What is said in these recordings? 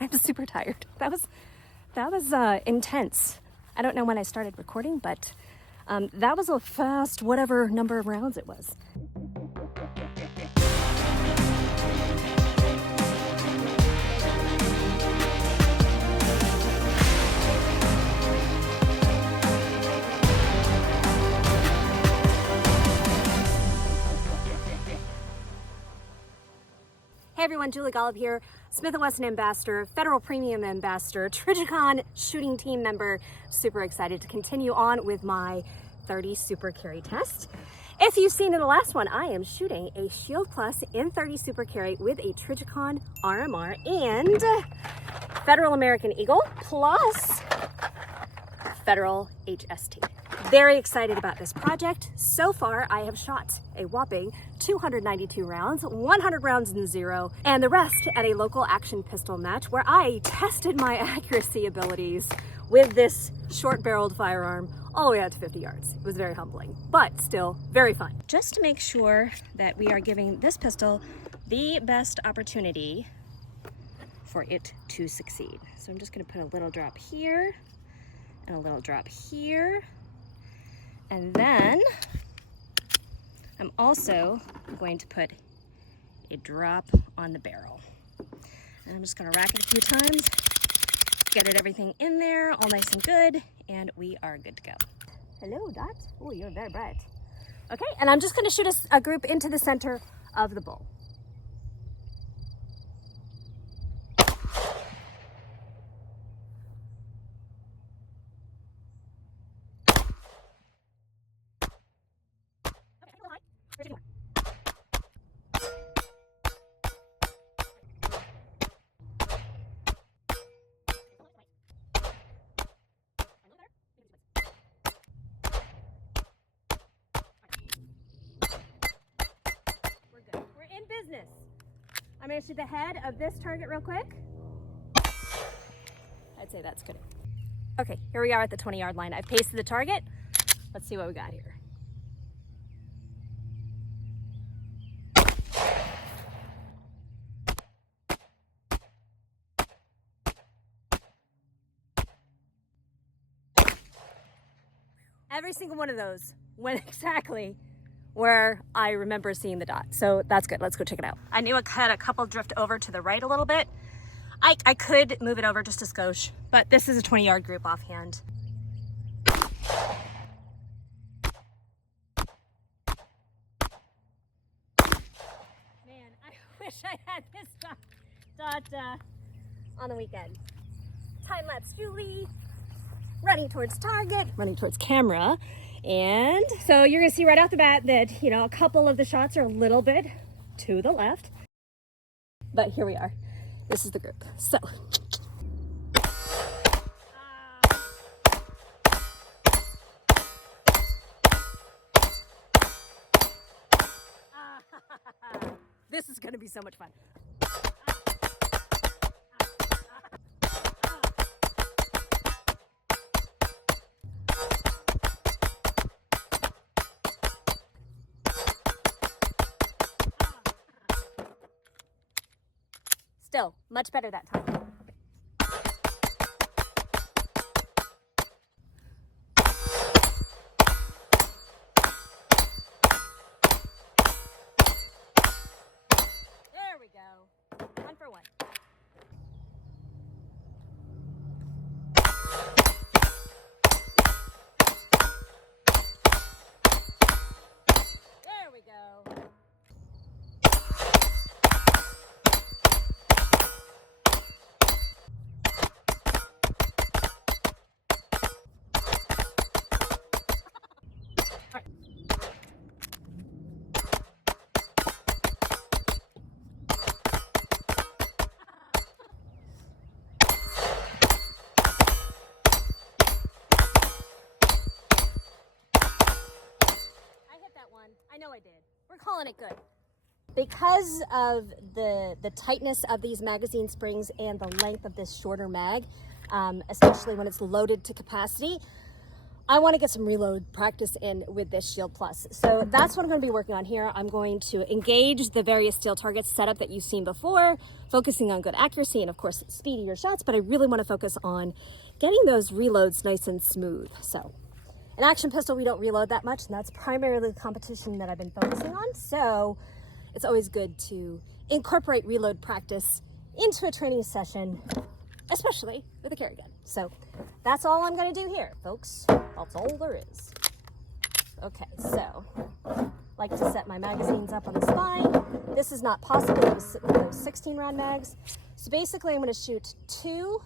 I'm super tired. That was intense. I don't know when I started recording, but that was a fast whatever number of rounds it was. Hey everyone, Julie Golob here, Smith & Wesson Ambassador, Federal Premium Ambassador, Trijicon shooting team member. Super excited to continue on with my 30 super carry test. If you've seen in the last one, I am shooting a Shield Plus in 30 super carry with a Trijicon RMR and Federal American Eagle plus Federal HST. Very excited about this project. So far, I have shot a whopping 292 rounds, 100 rounds in zero, and the rest at a local action pistol match where I tested my accuracy abilities with this short-barreled firearm all the way out to 50 yards. It was very humbling, but still very fun. Just to make sure that we are giving this pistol the best opportunity for it to succeed. So I'm just gonna put a little drop here and a little drop here. And then I'm also going to put a drop on the barrel. And I'm just gonna rack it a few times, get everything in there, all nice and good, and we are good to go. Hello, Dot. Oh, you're very bright. Okay, and I'm just gonna shoot a group into the center of the bowl. Business. I'm going to shoot the head of this target real quick. I'd say that's good. Okay, here we are at the 20-yard line. I've pasted the target. Let's see what we got here. Every single one of those went exactly where I remember seeing the dot. So that's good. Let's go check it out. I knew I had a couple drift over to the right a little bit. I could move it over just a skosh, but this is a 20-yard group offhand. Man, I wish I had this dot on the weekend. Time-lapse Julie, running towards target, running towards camera. And so you're gonna see right off the bat that, you know, a couple of the shots are a little bit to the left, but here we are. This is the group. So. This is gonna be so much fun. Still, much better that time. There we go. 1 for 1. There we go. I know I did. We're calling it good. Because of the tightness of these magazine springs and the length of this shorter mag, especially when it's loaded to capacity, I want to get some reload practice in with this Shield Plus. So that's what I'm going to be working on here. I'm going to engage the various steel targets setup that you've seen before, focusing on good accuracy and of course speedier shots, but I really want to focus on getting those reloads nice and smooth. So an action pistol, we don't reload that much, and that's primarily the competition that I've been focusing on. So it's always good to incorporate reload practice into a training session, especially with a carry gun. So that's all I'm going to do here, folks. That's all there is. Okay, so I like to set my magazines up on the spine. This is not possible with those 16 round mags. So basically I'm going to shoot two.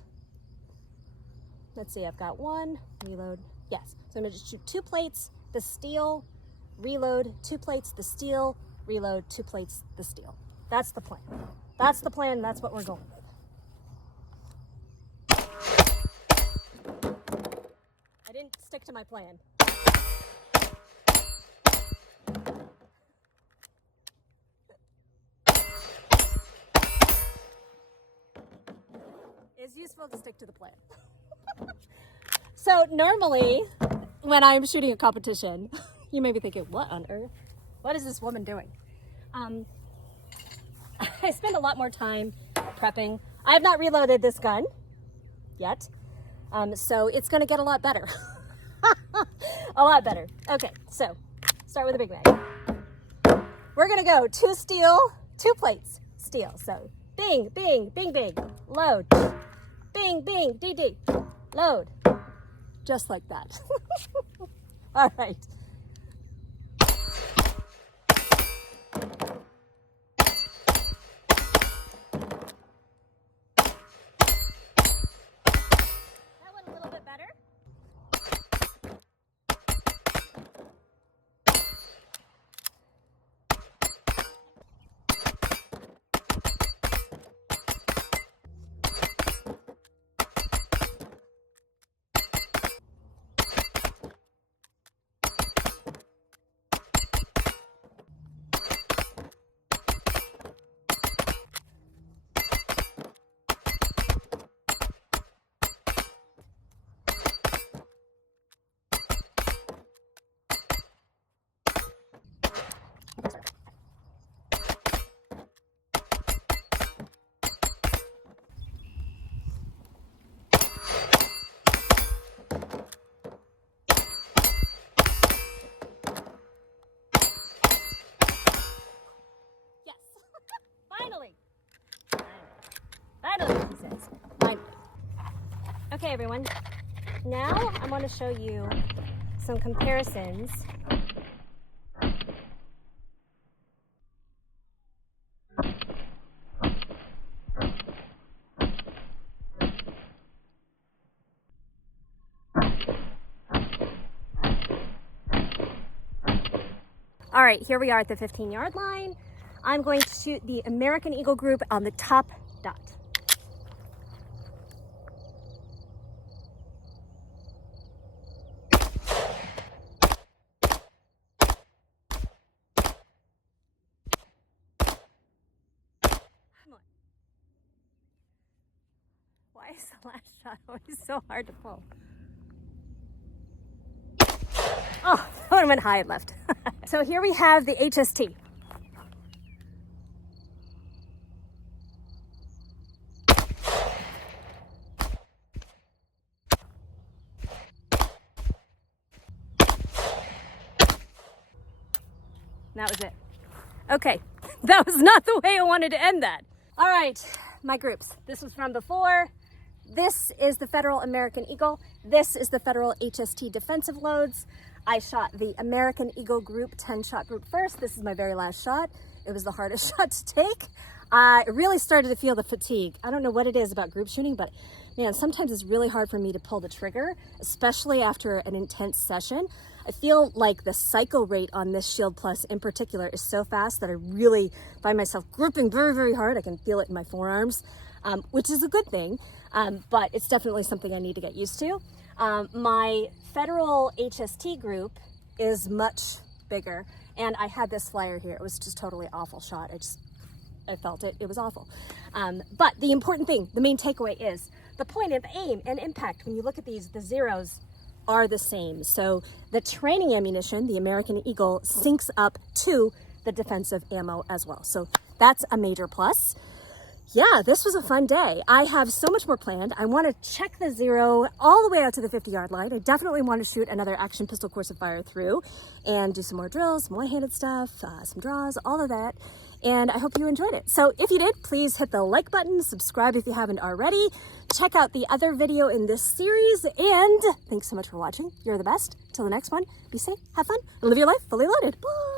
Let's see, I've got one, reload. Yes, so I'm going to shoot 2 plates, the steel, reload, 2 plates, the steel, reload, 2 plates, the steel. That's the plan. That's the plan, that's what we're going with. I didn't stick to my plan. It's useful to stick to the plan. So normally, when I'm shooting a competition, you may be thinking, what on earth? What is this woman doing? I spend a lot more time prepping. I have not reloaded this gun yet, so it's gonna get a lot better. A lot better. Okay, so start with a big mag. We're gonna go 2 steel, 2 plates, steel. So bing, bing, bing, bing, load. Bing, bing, DD, load. Just like that. All right. That went a little bit better. Okay, everyone. Now I want to show you some comparisons. All right, here we are at the 15-yard line. I'm going to shoot the American Eagle group on the top dot. Why is the last shot always so hard to pull? Oh, that one went high and left. So here we have the HST. That was it. Okay, that was not the way I wanted to end that. All right, my groups. This was from before. This is the Federal American Eagle. This is the Federal HST defensive loads. I shot the American Eagle group 10-shot group first. This is my very last shot. It was the hardest shot to take. I really started to feel the fatigue. I don't know what it is about group shooting, but man, sometimes it's really hard for me to pull the trigger, especially after an intense session. I feel like the cycle rate on this Shield Plus in particular is so fast that I really find myself gripping very, very hard. I can feel it in my forearms, which is a good thing, but it's definitely something I need to get used to. My Federal HST group is much bigger, and I had this flyer here. It was just totally awful shot. I felt it. It was awful. But the important thing, the main takeaway is the point of aim and impact. When you look at these, the zeros, are the same. So the training ammunition, the American Eagle, syncs up to the defensive ammo as well. So that's a major plus. Yeah, this was a fun day. I have so much more planned. I want to check the 0 all the way out to the 50-yard line. I definitely want to shoot another action pistol course of fire through and do some more drills, some one-handed stuff, some draws, all of that. And I hope you enjoyed it. So if you did, please hit the like button, subscribe if you haven't already, check out the other video in this series, and thanks so much for watching. You're the best. Till the next one, be safe, have fun, and live your life fully loaded. Bye.